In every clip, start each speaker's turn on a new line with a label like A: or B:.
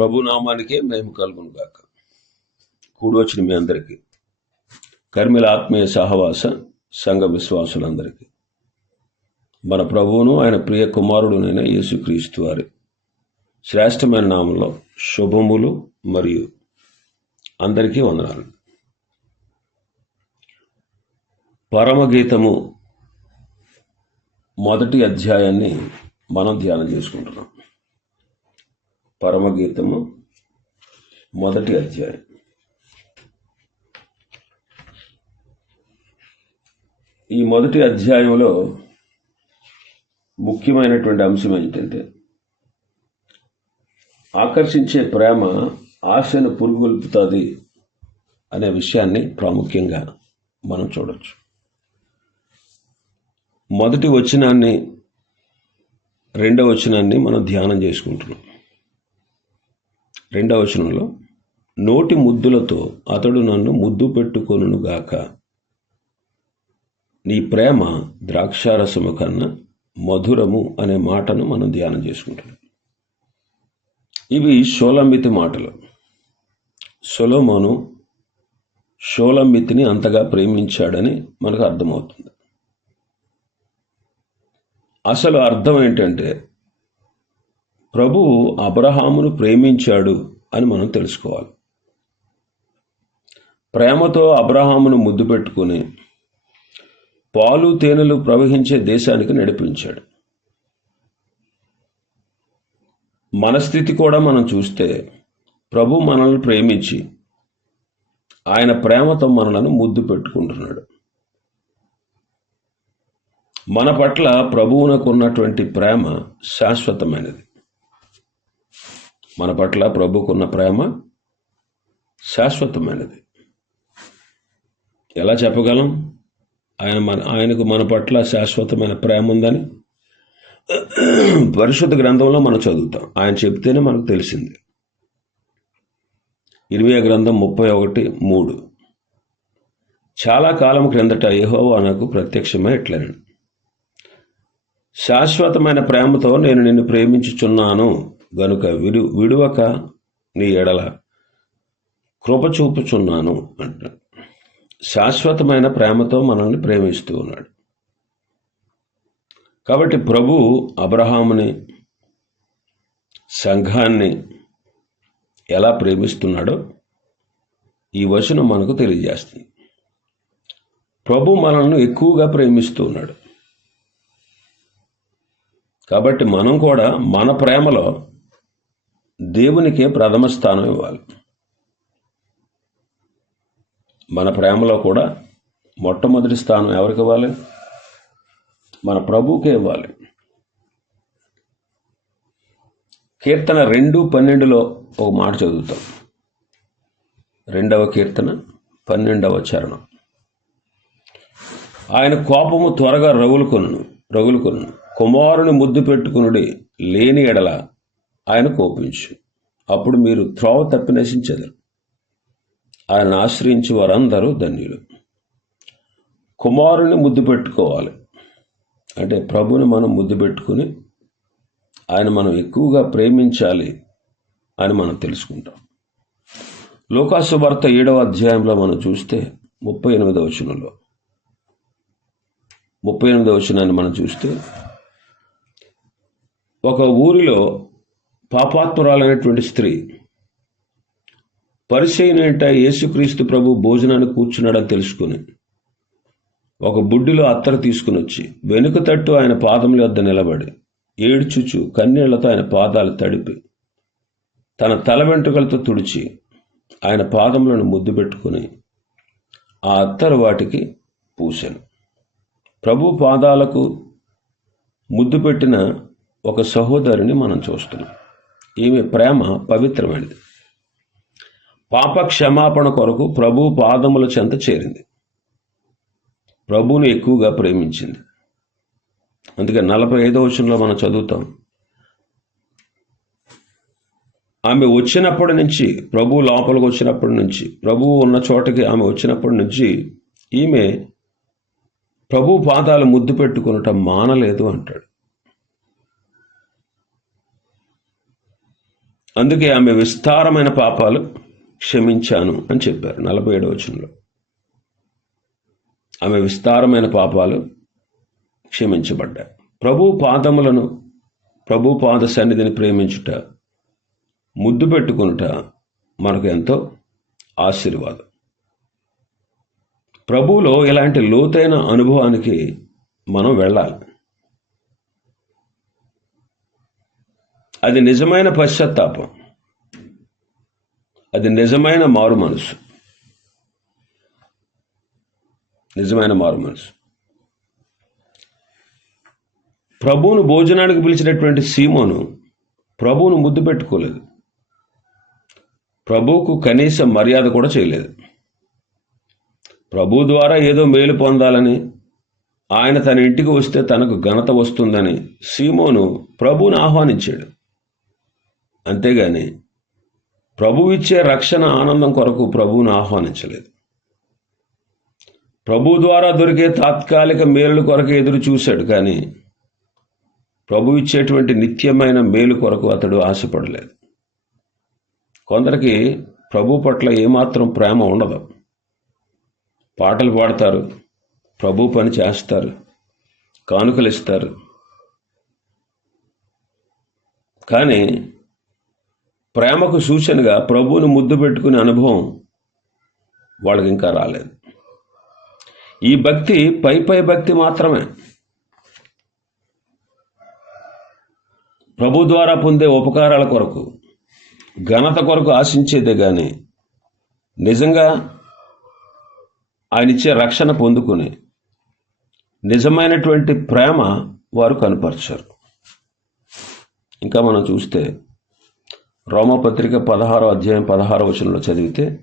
A: ప్రభు నామానికే మేము కలుగును గాక కూడి వచ్చిన మీ అందరికీ. కర్మిల ఆత్మీయ సహవాస సంఘ విశ్వాసులందరికీ. మన ప్రభువును ఆయన ప్రియ కుమారుడునైన యేసుక్రీస్తు వారి శ్రేష్టమైన నామంలో శుభములు మరియు అందరికీ వందనాలు. పరమగీతము మొదటి అధ్యాయాన్ని మనం ధ్యానం చేసుకుంటున్నాం. పరమగీతము మొదటి అధ్యాయం. ఈ మొదటి అధ్యాయంలో ముఖ్యమైనటువంటి అంశం ఏంటంటే ఆకర్షించే ప్రేమ ఆశను పురుగొల్పుతుంది అనే విషయాన్ని ప్రాముఖ్యంగా మనం చూడవచ్చు మొదటి వచనాన్ని రెండవ వచనాన్ని మనం ధ్యానం చేసుకుంటున్నాం. రెండవ వచనంలో నోటి ముద్దులతో అతడు నన్ను ముద్దు పెట్టుకొనును గాక. నీ ప్రేమ ద్రాక్షారసము కన్నా మధురము అనే మాటను మనం ధ్యానం చేసుకుంటున్నాం. ఇవి షోలమితి మాటలు. సొలోమోను షోలమితిని అంతగా ప్రేమించాడని మనకు అర్థమవుతుంది. అసలు అర్థం ఏంటంటే ప్రభువు అబ్రహామును ప్రేమించాడు అని మనం తెలుసుకోవాలి. ప్రేమతో అబ్రహామును ముద్దు పెట్టుకుని పాలు తేనెలు ప్రవహించే దేశానికి నడిపించాడు. మన స్థితి కూడా మనం చూస్తే ప్రభు మనల్ని ప్రేమించి ఆయన ప్రేమతో మనలను ముద్దు పెట్టుకుంటున్నాడు. మన పట్ల ప్రభువునకు ఉన్నటువంటి ప్రేమ శాశ్వతమైనది. మన పట్ల ప్రభుకున్న ప్రేమ శాశ్వతమైనది. ఎలా చెప్పగలం? ఆయన మన ఆయనకు మన పట్ల శాశ్వతమైన ప్రేమ ఉందని పరిశుద్ధ గ్రంథంలో మనం చదువుతాం. ఆయన చెప్తేనే మనకు తెలిసింది. ఇరవై గ్రంథం ముప్పై ఒకటి మూడు. చాలా కాలం క్రిందట యహోవా నాకు ప్రత్యక్షమై ఇట్లనండి శాశ్వతమైన ప్రేమతో నేను నిన్ను ప్రేమించుచున్నాను. గనుక విడు విడువక నీ ఎడల కృప చూపుచున్నాను అంట. శాశ్వతమైన ప్రేమతో మనల్ని ప్రేమిస్తూ ఉన్నాడు. కాబట్టి ప్రభు అబ్రహాముని సంఘాన్ని ఎలా ప్రేమిస్తున్నాడో ఈ వచనం మనకు తెలియజేస్తుంది. ప్రభు మనల్ని ఎక్కువగా ప్రేమిస్తూ ఉన్నాడు. కాబట్టి మనం కూడా మన ప్రేమలో దేవునికే ప్రథమ స్థానం ఇవ్వాలి. మన ప్రేమలో కూడా మొట్టమొదటి స్థానం ఎవరికి ఇవ్వాలి? మన ప్రభువుకే ఇవ్వాలి. కీర్తన రెండు పన్నెండులో ఒక మాట చదువుతాం. రెండవ కీర్తన పన్నెండవ చరణం. ఆయన కోపము త్వరగా రగులుకొను రగులుకొను. కుమారుని ముద్దు పెట్టుకునుడి లేని ఎడల ఆయన కోపించు. అప్పుడు మీరు త్రోవ తప్పి నశించదరు. ఆయన ఆశ్రయించి వారందరూ ధన్యులు. కుమారుని ముద్దు పెట్టుకోవాలి. అంటే ప్రభుని మనం ముద్దు పెట్టుకుని ఆయన మనం ఎక్కువగా ప్రేమించాలి అని మనం తెలుసుకుంటాం. లోకాసు వార్త ఏడవ అధ్యాయంలో మనం చూస్తే ముప్పై ఎనిమిదవ వచనంలో. ముప్పై ఎనిమిదవ వచనాన్ని మనం చూస్తే ఒక ఊరిలో పాపాత్మురాలైనటువంటి స్త్రీ. పరిచయనేంట యేసుక్రీస్తు ప్రభు భోజనాన్ని కూర్చున్నాడని తెలుసుకుని ఒక బుడ్డిలో అత్తరు తీసుకుని వచ్చి వెనుక తట్టు ఆయన పాదముల వద్ద నిలబడి ఏడ్చుచు కన్నీళ్ళతో ఆయన పాదాలు తడిపి తన తల వెంట్రుకలతో తుడిచి ఆయన పాదములను ముద్దు పెట్టుకుని ఆ అత్తరు వాటికి పూశాను ప్రభు పాదాలకు ముద్దు పెట్టిన ఒక సహోదరిని మనం చూస్తున్నాం. ఈమె ప్రేమ పవిత్రమైనది. పాప క్షమాపణ కొరకు ప్రభు పాదముల చెంత చేరింది. ప్రభువును ఎక్కువగా ప్రేమించింది. అందుకే నలభై ఐదో వచనంలో మనం చదువుతాం. ఆమె వచ్చినప్పటి నుంచి ప్రభు లోపలికి వచ్చినప్పటి నుంచి ప్రభువు ఉన్న చోటకి ఆమె వచ్చినప్పటి నుంచి ఈమె ప్రభు పాదాలు ముద్దు పెట్టుకునటం మానలేదు అంటాడు. అందుకే ఆమె విస్తారమైన పాపాలు క్షమించాను అని చెప్పారు నలభై ఏడవ వచనంలో. ఆమె విస్తారమైన పాపాలు క్షమించబడ్డాయి. ప్రభు పాదములను ప్రభు పాద సన్నిధిని ప్రేమించుట ముద్దు పెట్టుకునుట మనకు ఎంతో ఆశీర్వాదం. ప్రభువులో ఇలాంటి లోతైన అనుభవానికి మనం వెళ్ళాలి. అది నిజమైన పశ్చాత్తాపం. అది నిజమైన మారు మనసు. నిజమైన మారు మనసు. ప్రభువును భోజనానికి పిలిచినటువంటి సీమోను ప్రభువును ముద్దు పెట్టుకోలేదు. ప్రభువుకు కనీస మర్యాద కూడా చేయలేదు. ప్రభు ద్వారా ఏదో మేలు పొందాలని ఆయన తన ఇంటికి వస్తే తనకు ఘనత వస్తుందని సీమోను ప్రభువును ఆహ్వానించాడు. అంతేగాని ప్రభు ఇచ్చే రక్షణ ఆనందం కొరకు ప్రభువును ఆహ్వానించలేదు. ప్రభు ద్వారా దొరికే తాత్కాలిక మేలు కొరకు ఎదురు చూశాడు కానీ ప్రభు ఇచ్చేటువంటి నిత్యమైన మేలు కొరకు అతడు ఆశపడలేదు. కొందరికి ప్రభు పట్ల ఏమాత్రం ప్రేమ ఉండదు. పాటలు పాడతారు ప్రభు పని చేస్తారు కానుకలు ఇస్తారు. కానీ ప్రేమకు సూచనగా ప్రభువును ముద్దు పెట్టుకునే అనుభవం వాళ్ళకి ఇంకా రాలేదు. ఈ భక్తి పై పై భక్తి మాత్రమే. ప్రభు ద్వారా పొందే ఉపకారాల కొరకు ఘనత కొరకు ఆశించేదే కానీ నిజంగా ఆయన ఇచ్చే రక్షణ పొందుకుని నిజమైనటువంటి ప్రేమ వారు కనపరిచారు. ఇంకా మనం చూస్తే రోమపత్రిక పదహారో అధ్యాయం పదహారో వచనంలో చదివితే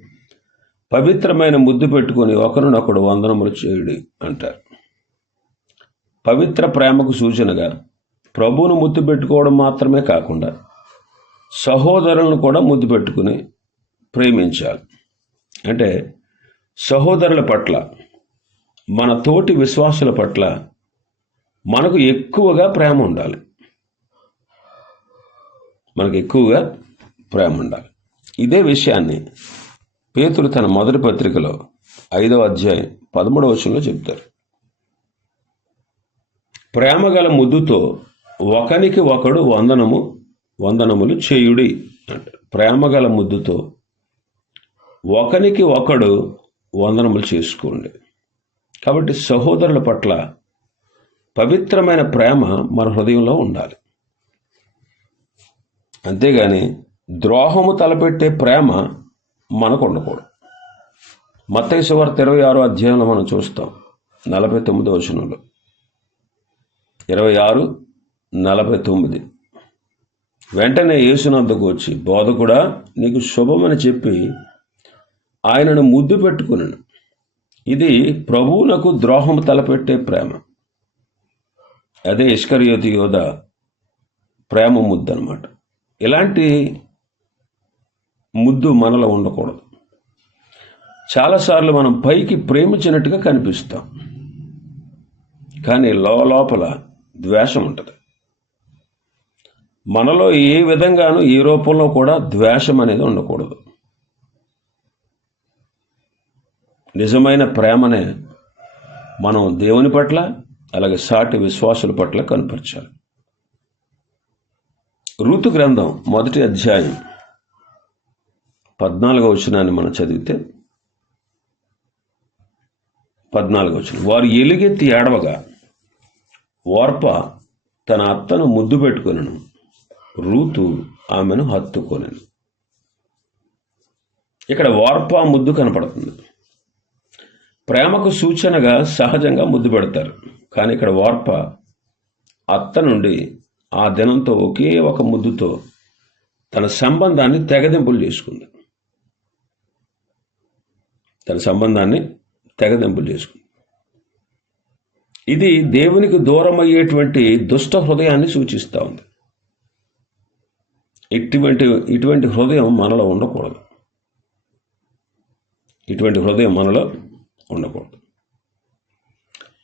A: పవిత్రమైన ముద్దు పెట్టుకొని ఒకరినొకడు వందనములు చేయుడి అంటారు. పవిత్ర ప్రేమకు సూచనగా ప్రభువును ముద్దు పెట్టుకోవడం మాత్రమే కాకుండా సహోదరులను కూడా ముద్దు పెట్టుకుని ప్రేమించాలి. అంటే సహోదరుల పట్ల మన తోటి విశ్వాసుల పట్ల మనకు ఎక్కువగా ప్రేమ ఉండాలి. మనకు ఎక్కువగా ప్రేమ ఉండాలి. ఇదే విషయాన్ని పేతులు తన మొదటి పత్రికలో ఐదవ అధ్యాయం పదమూడవ వచనంలో చెప్తారు. ప్రేమ గల ముద్దుతో ఒకనికి ఒకడు వందనము వందనములు చేయుడి అంటారు ప్రేమ గల ముద్దుతో ఒకనికి ఒకడు వందనములు చేసుకోండి. కాబట్టి సహోదరుల పట్ల పవిత్రమైన ప్రేమ మన హృదయంలో ఉండాలి. అంతేగాని ద్రోహము తలపెట్టే ప్రేమ మనకు ఉండకూడదు. మత్తయి వార్త ఇరవై ఆరో అధ్యాయంలో మనం చూస్తాం. నలభై తొమ్మిదో వచనంలో. ఇరవై ఆరు నలభై తొమ్మిది. వెంటనే యేసునందుకు వచ్చి బోధకుడా నీకు శుభమని చెప్పి ఆయనను ముద్దు పెట్టుకున్నాను ఇది ప్రభువునకు ద్రోహం తలపెట్టే ప్రేమ. అదే ఇష్కర్యోతి యోధ ప్రేమ ముద్దు అనమాట ఇలాంటి ముద్దు మనలో ఉండకూడదు. చాలాసార్లు మనం పైకి ప్రేమించినట్టుగా కనిపిస్తాం. కానీ లోపల ద్వేషం ఉంటుంది. మనలో ఏ విధంగానూ ఏ రూపంలో కూడా ద్వేషం అనేది ఉండకూడదు. నిజమైన ప్రేమనే మనం దేవుని పట్ల అలాగే సాటి విశ్వాసుల పట్ల కనపరచాలి. ఋతు గ్రంథం మొదటి అధ్యాయం పద్నాలుగో వచనాన్ని మనం చదివితే పద్నాలుగో వచనం. వారు ఎలుగెత్తి ఏడవగా ఓర్ప తన అత్తను ముద్దు పెట్టుకొనను. రూతు ఆమెను హత్తుకొనను. ఇక్కడ వార్ప ముద్దు కనపడుతుంది. ప్రేమకు సూచనగా సహజంగా ముద్దు పెడతారు. కానీ ఇక్కడ వార్ప అత్త నుండి ఆ దినంతో ఒకే ఒక ముద్దుతో తన సంబంధాన్ని తెగదింపులు చేసుకుంది. తన సంబంధాన్ని తెగదెంపులు చేసుకుంది. ఇది దేవునికి దూరం అయ్యేటువంటి దుష్ట హృదయాన్ని సూచిస్తూ ఉంది. ఇటువంటి ఇటువంటి హృదయం మనలో ఉండకూడదు. ఇటువంటి హృదయం మనలో ఉండకూడదు.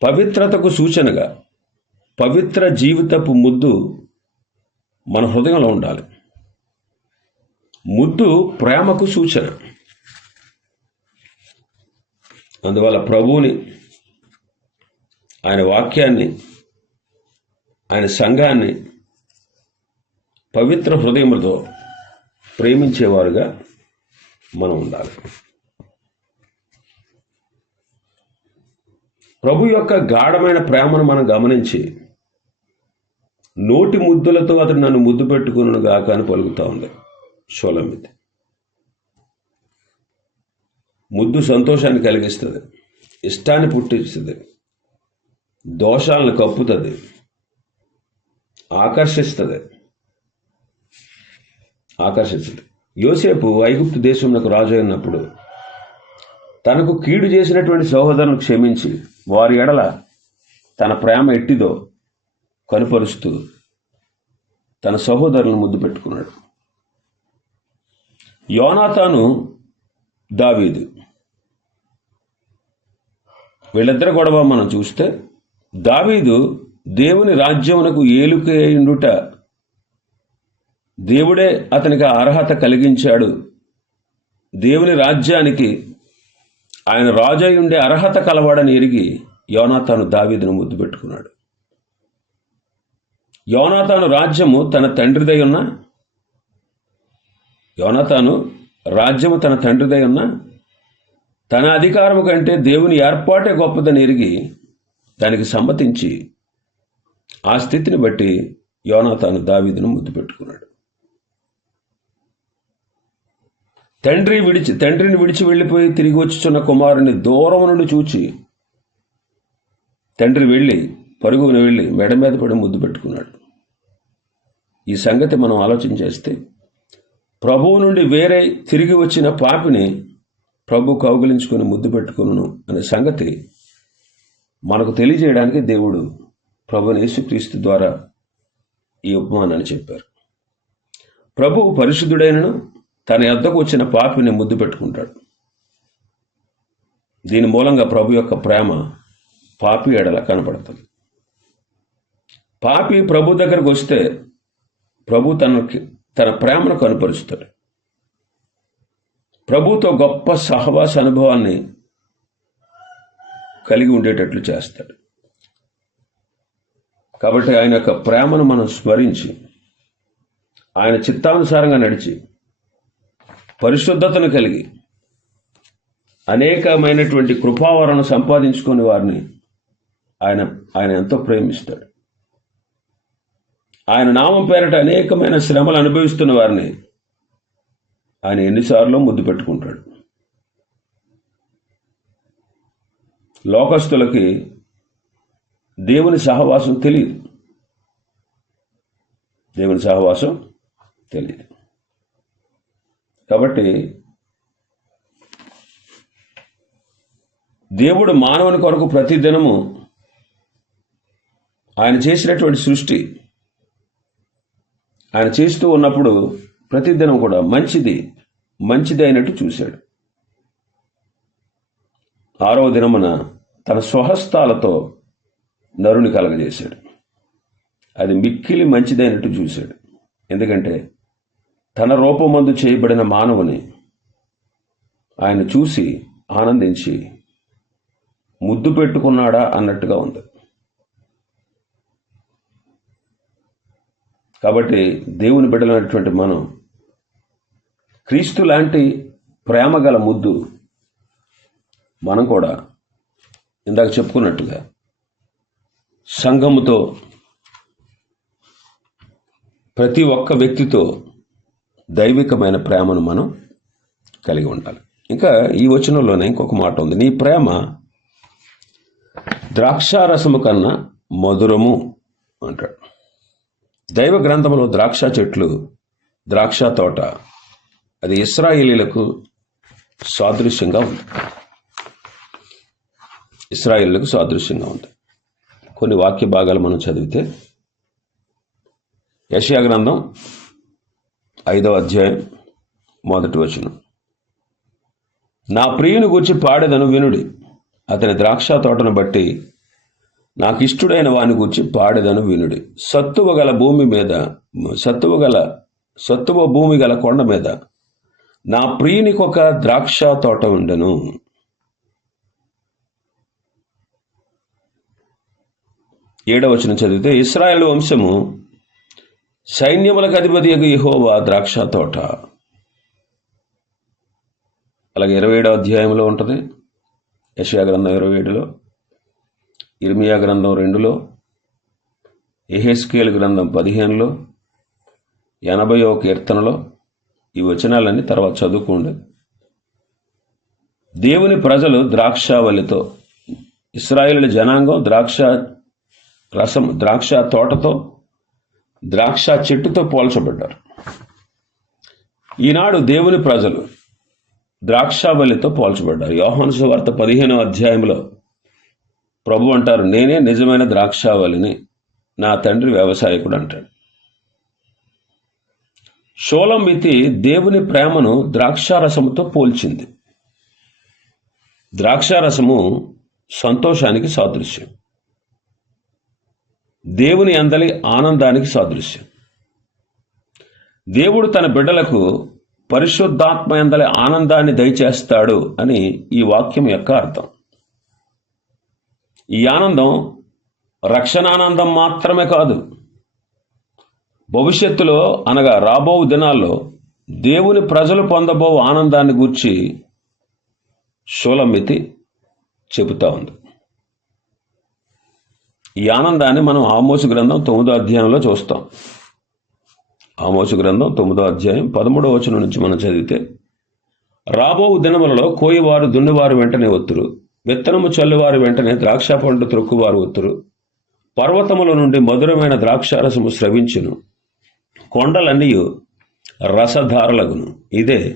A: పవిత్రతకు సూచనగా పవిత్ర జీవితపు ముద్దు మన హృదయంలో ఉండాలి. ముద్దు ప్రేమకు సూచన. అందువల్ల ప్రభువుని ఆయన వాక్యాన్ని ఆయన సంఘాన్ని పవిత్ర హృదయములతో ప్రేమించేవారుగా మనం ఉండాలి. ప్రభు యొక్క గాఢమైన ప్రేమను మనం గమనించి నోటి ముద్దులతో అతను నన్ను ముద్దు పెట్టుకును గాక అని పలుకుతా ఉంది షోలమితి ముద్దు సంతోషాన్ని కలిగిస్తుంది. ఇష్టాన్ని పుట్టిస్తుంది. దోషాలను కప్పుతుంది. ఆకర్షిస్తుంది. ఆకర్షిస్తుంది. యోసేపు ఐగుప్తు దేశంలో రాజు అయినప్పుడు తనకు కీడు చేసినటువంటి సహోదరులను క్షమించి వారి ఎడల తన ప్రేమ ఎట్టిదో కనుపరుస్తూ తన సహోదరులను ముద్దు పెట్టుకున్నాడు. యోనాతాను దావీదు వీళ్ళిద్దరు గొడవ మనం చూస్తే దావీదు దేవుని రాజ్యమునకు ఏలుకయుండుట దేవుడే అతనికి అర్హత కలిగించాడు. దేవుని రాజ్యానికి ఆయన రాజై ఉండే అర్హత కలవాడని ఎరిగి యోనాతాను దావీదును ముద్దు పెట్టుకున్నాడు. యోనాతాను రాజ్యము తన తండ్రిదై ఉన్నా యోనాతాను రాజ్యము తన తండ్రిదై ఉన్నా తన అధికారము కంటే దేవుని ఏర్పాటే గొప్పదని ఎరిగి దానికి సమ్మతించి ఆ స్థితిని బట్టి యోనాతాను దావీదును ముద్దు పెట్టుకున్నాడు. తండ్రి విడిచి తండ్రిని విడిచి వెళ్ళిపోయి తిరిగి వచ్చుచున్న కుమారుని దూరం నుండి చూచి తండ్రి వెళ్ళి పరుగున వెళ్ళి మెడ మీద పడి ముద్దు పెట్టుకున్నాడు. ఈ సంగతి మనం ఆలోచన చేస్తే ప్రభువు నుండి వేరే తిరిగి వచ్చిన పాపిని ప్రభు కౌగిలించుకొని ముద్దు పెట్టుకును అనే సంగతి మనకు తెలియజేయడానికి దేవుడు ప్రభు యేసుక్రీస్తు ద్వారా ఈ ఉపమానాన్ని చెప్పారు. ప్రభువు పరిశుద్ధుడైనను తన యొద్దకు వచ్చిన పాపిని ముద్దు పెట్టుకుంటాడు. దీని మూలంగా ప్రభు యొక్క ప్రేమ పాపి ఎడల కనపడుతుంది. పాపి ప్రభు దగ్గరకు వస్తే ప్రభు తనకి తన ప్రేమను కనుపరుస్తాడు. ప్రభుతో గొప్ప సహవాస అనుభవాన్ని కలిగి ఉండేటట్లు చేస్తాడు. కాబట్టి ఆయన యొక్క ప్రేమను మనం స్మరించి ఆయన చిత్తానుసారంగా నడిచి పరిశుద్ధతను కలిగి అనేకమైనటువంటి కృపావరణ సంపాదించుకునే వారిని ఆయన ఆయన ఎంతో ప్రేమిస్తాడు. ఆయన నామం పేరట అనేకమైన శ్రమలు అనుభవిస్తున్న వారిని ఆయన ఎన్నిసార్లు ముద్దు పెట్టుకుంటాడు. లోకస్తులకి దేవుని సహవాసం తెలియదు. దేవుని సహవాసం తెలియదు. కాబట్టి దేవుడు మానవుని కొరకు ప్రతిదినము ఆయన చేసినటువంటి సృష్టి ఆయన చేస్తూ ఉన్నప్పుడు ప్రతిదినం కూడా మంచిది మంచిది అయినట్టు చూశాడు. ఆరవ దినమున తన స్వహస్తాలతో నరుని కలగజేశాడు. అది మిక్కిలి మంచిదైనట్టు చూశాడు. ఎందుకంటే తన రూపమందు చేయబడిన మానవుని ఆయన చూసి ఆనందించి ముద్దు పెట్టుకున్నాడా అన్నట్టుగా ఉంది. కాబట్టి దేవుని బిడ్డలైనటువంటి మనం క్రీస్తు లాంటి ప్రేమ గల ముద్దు మనం కూడా ఇందాక చెప్పుకున్నట్టుగా సంఘముతో ప్రతి ఒక్క వ్యక్తితో దైవికమైన ప్రేమను మనం కలిగి ఉండాలి. ఇంకా ఈ వచనంలోనే ఇంకొక మాట ఉంది. నీ ప్రేమ ద్రాక్షారసము కన్నా మధురము అంటాడు. దైవ గ్రంథంలో ద్రాక్ష చెట్లు ద్రాక్ష తోట అది ఇస్రాయేలీలకు సాదృశ్యంగా ఉంది. ఇస్రాయేలీలకు సాదృశ్యంగా ఉంది. కొన్ని వాక్య భాగాలు మనం చదివితే యషయా గ్రంథం ఐదవ అధ్యాయం మొదటి వచనం. నా ప్రియుని గురించి పాడేదను వినుడి. అతని ద్రాక్ష తోటను బట్టి నాకు ఇష్టుడైన వాని గురించి పాడేదను వినుడి. సత్తువ గల భూమి మీద సత్తువ గల సత్తువ భూమి గల కొండ మీద నా ప్రియునికి ఒక ద్రాక్ష తోట ఉండను ఏడవచనం చదివితే ఇస్రాయల్ వంశము సైన్యములకు అధిపతి యహోవా ద్రాక్ష తోట అలాగే ఇరవై ఏడో అధ్యాయంలో ఉంటుంది. యషయా గ్రంథం ఇరవై ఏడులో ఇర్మియా గ్రంథం రెండులో ఎహెస్కేల్ గ్రంథం పదిహేనులో ఎనభైవ కీర్తనలో ఈ వచనాలన్నీ తర్వాత చదువుకోండి. దేవుని ప్రజలు ద్రాక్షావళితో ఇస్రాయేల్ జనాంగం ద్రాక్ష రసం ద్రాక్ష తోటతో ద్రాక్ష చెట్టుతో పోల్చబడ్డారు. ఈనాడు దేవుని ప్రజలు ద్రాక్షావళితో పోల్చబడ్డారు. యోహాను వార్త పదిహేనో అధ్యాయంలో ప్రభు అంటారు నేనే నిజమైన ద్రాక్షావళిని నా తండ్రి వ్యవసాయకుడు అంటాడు. షోలంబితి దేవుని ప్రేమను ద్రాక్షారసముతో పోల్చింది. ద్రాక్షారసము సంతోషానికి సాదృశ్యం. దేవుని అందలి ఆనందానికి సాదృశ్యం. దేవుడు తన బిడ్డలకు పరిశుద్ధాత్మ ఎందలి ఆనందాన్ని దయచేస్తాడు అని ఈ వాక్యం యొక్క అర్థం. ఈ ఆనందం రక్షణానందం మాత్రమే కాదు భవిష్యత్తులో అనగా రాబో దినాల్లో దేవుని ప్రజలు పొందబో ఆనందాన్ని గూర్చి షోలమితి చెబుతా ఉంది. ఈ ఆనందాన్ని మనం ఆమోసు గ్రంథం తొమ్మిదో అధ్యాయంలో చూస్తాం. ఆమోసు గ్రంథం తొమ్మిదో అధ్యాయం పదమూడో వచనం నుంచి మనం చదివితే రాబో దినములలో కోయివారు దున్నివారు వెంటనే ఒత్తురు విత్తనము చల్లువారు వెంటనే ద్రాక్ష పండు త్రొక్కువారు ఒత్తురు పర్వతముల నుండి మధురమైన ద్రాక్షారసము స్రవించును. కొండలన్నీ రసధారలగును. ఇదే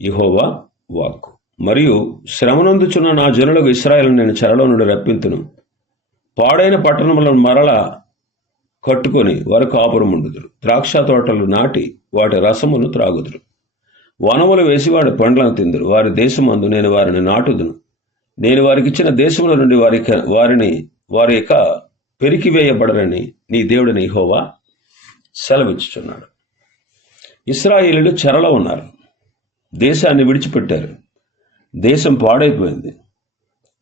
A: ఇహోవా వాక్కు. మరియు శ్రమనందుచున్న నా జనులకు ఇస్రాయల్ నేను చెరలో నుండి రప్పింతును. పాడైన పట్టణములను మరల కట్టుకొని వారు కాపురం ఉండుదురు ద్రాక్ష తోటలు నాటి వాటి రసమును త్రాగుదురు. వనములు వేసి వాడి పండ్లను తిందురు. వారి దేశమందు నేను వారిని నాటుదును. నేను వారికి ఇచ్చిన దేశముల నుండి వారి వారిని వారి యొక్క పెరికివేయబడరని నీ దేవుడిని హోవా సెలవిచ్చుచున్నాడు. ఇస్రాయేలీలు చెరలో ఉన్నారు. దేశాన్ని విడిచిపెట్టారు. దేశం పాడైపోయింది.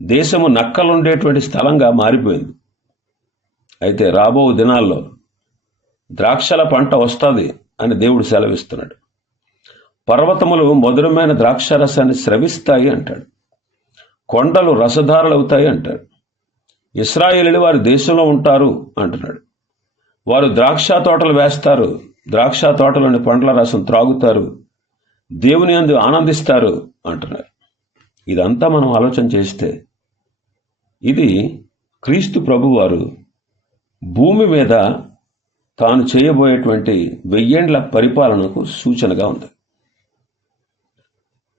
A: దేశము నక్కలుండేటువంటి స్థలంగా మారిపోయింది. అయితే రాబో దినాల్లో ద్రాక్షల పంట వస్తుంది అని దేవుడు సెలవిస్తున్నాడు. పర్వతములు మధురమైన ద్రాక్షరసాన్ని స్రవిస్తాయి అంటాడు. కొండలు రసధారలు అవుతాయి అంటాడు. ఇస్రాయేలీలు వారి దేశంలో ఉంటారు అంటున్నాడు. వారు ద్రాక్ష తోటలు వేస్తారు. ద్రాక్ష తోటలోని పండ్ల రసం త్రాగుతారు. దేవుని అందు ఆనందిస్తారు అంటున్నారు. ఇదంతా మనం ఆలోచన చేస్తే ఇది క్రీస్తు ప్రభువారు భూమి మీద తాను చేయబోయేటువంటి వెయ్యేండ్ల పరిపాలనకు సూచనగా ఉంది.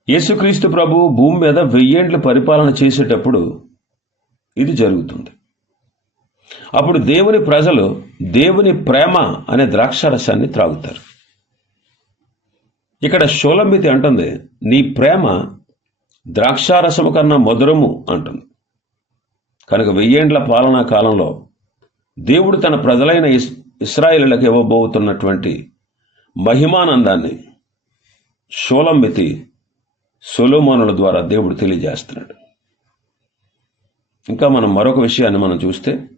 A: యేసుక్రీస్తు ప్రభు భూమి మీద వెయ్యేండ్ల పరిపాలన చేసేటప్పుడు ఇది జరుగుతుంది. అప్పుడు దేవుని ప్రజలు దేవుని ప్రేమ అనే ద్రాక్షరసాన్ని త్రాగుతారు. ఇక్కడ షోలంబితి అంటుంది నీ ప్రేమ ద్రాక్షారసము కన్నా మధురము అంటుంది. కనుక వెయ్యేండ్ల పాలనా కాలంలో దేవుడు తన ప్రజలైన ఇస్ ఇస్రాయిలకు ఇవ్వబోతున్నటువంటి మహిమానందాన్ని షోలంబితి సొలోమోనుల ద్వారా దేవుడు తెలియజేస్తున్నాడు. ఇంకా మనం మరొక విషయాన్ని మనం చూస్తే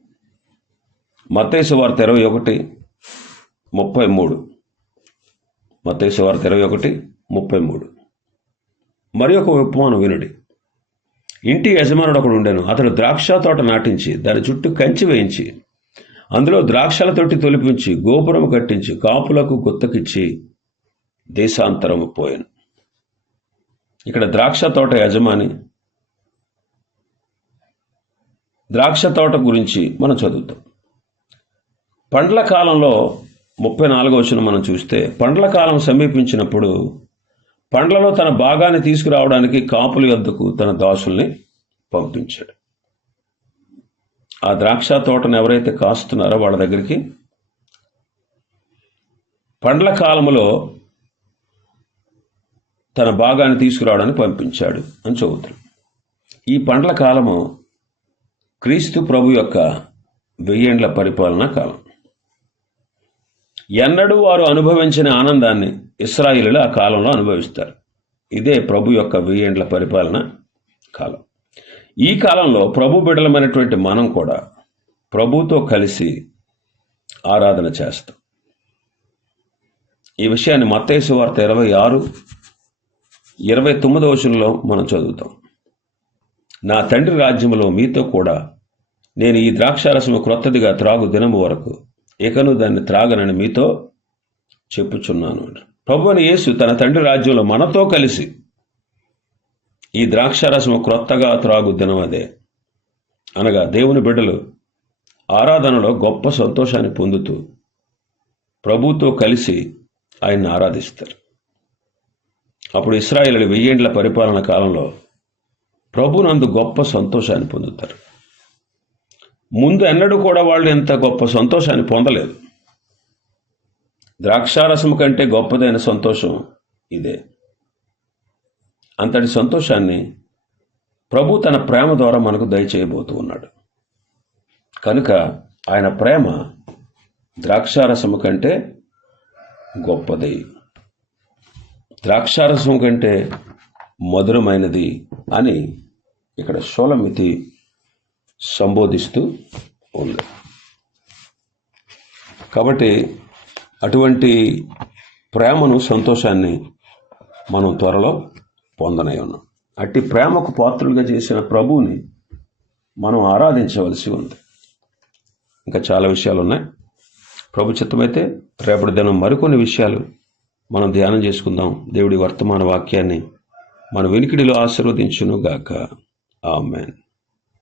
A: మత్తేసు వార్త ఇరవై ఒకటి ముప్పై మూడు. మత్తేసు వార్త ఇరవై ఒకటి ముప్పై మూడు. మరి ఒక ఉపమానం వినుడి. ఇంటి యజమానుడు ఒకడు ఉండేను. అతడు ద్రాక్ష తోట నాటించి దాని చుట్టూ కంచి వేయించి అందులో ద్రాక్షల తొట్టి తొలిపించి గోపురం కట్టించి కాపులకు గుత్తకిచ్చి దేశాంతరము పోయాను. ఇక్కడ ద్రాక్ష తోట యజమాని ద్రాక్ష తోట గురించి మనం చదువుతాం. పండ్ల కాలంలో ముప్పై నాలుగో వచ్చిన మనం చూస్తే పండ్ల కాలం సమీపించినప్పుడు పండ్లలో తన భాగాన్ని తీసుకురావడానికి కాపుల యొద్దకు తన దాసుల్ని పంపించాడు. ఆ ద్రాక్ష తోటను ఎవరైతే కాస్తున్నారో వాళ్ళ దగ్గరికి పండ్ల కాలములో తన భాగాన్ని తీసుకురావడానికి పంపించాడు అని చదువుతారు. ఈ పండ్ల కాలము క్రీస్తు ప్రభు యొక్క వెయ్యేండ్ల పరిపాలనా కాలం. ఎన్నడూ వారు అనుభవించిన ఆనందాన్ని ఇస్రాయిలు ఆ కాలంలో అనుభవిస్తారు. ఇదే ప్రభు యొక్క వెయ్యేండ్ల పరిపాలన కాలం. ఈ కాలంలో ప్రభు బిడలమైనటువంటి మనం కూడా ప్రభుతో కలిసి ఆరాధన చేస్తాం. ఈ విషయాన్ని మత్తేసు వార్త ఇరవై ఆరు ఇరవై తొమ్మిదవ వచనంలో మనం చదువుతాం. నా తండ్రి రాజ్యములో మీతో కూడా నేను ఈ ద్రాక్షారసము క్రొత్తదిగా త్రాగు దినము వరకు ఇకను దాన్ని త్రాగనని మీతో చెప్పుచున్నాను ప్రభువన యేసు తన తండ్రి రాజ్యంలో మనతో కలిసి ఈ ద్రాక్షారసము క్రొత్తగా త్రాగు దినం అదే. అనగా దేవుని బిడ్డలు ఆరాధనలో గొప్ప సంతోషాన్ని పొందుతూ ప్రభుతో కలిసి ఆయన్ని ఆరాధిస్తారు. అప్పుడు ఇస్రాయేల్ వెయ్యేండ్ల పరిపాలన కాలంలో ప్రభునందు గొప్ప సంతోషాన్ని పొందుతారు. ముందు ఎన్నడూ కూడా వాళ్ళు ఎంత గొప్ప సంతోషాన్ని పొందలేదు. ద్రాక్షారసం కంటే గొప్పదైన సంతోషం ఇదే. అంతటి సంతోషాన్ని ప్రభు తన ప్రేమ ద్వారా మనకు దయచేయబోతూ ఉన్నాడు. కనుక ఆయన ప్రేమ ద్రాక్షారసము కంటే గొప్పది. ద్రాక్షారసం కంటే మధురమైనది అని ఇక్కడ షోలమితి సంబోధిస్తూ ఉంది. కాబట్టి అటువంటి ప్రేమను సంతోషాన్ని మనం త్వరలో పొందనై ఉన్నాం. అట్టి ప్రేమకు పాత్రులుగా చేసిన ప్రభువుని మనం ఆరాధించవలసి ఉంది. ఇంకా చాలా విషయాలు ఉన్నాయి ప్రభు చిత్తమైతే రేపటి దినం మరికొన్ని విషయాలు మనం ధ్యానం చేసుకుందాం. దేవుడి వర్తమాన వాక్యాన్ని మన వెనికిడిలో ఆశీర్వదించును గాక ఆమెన్.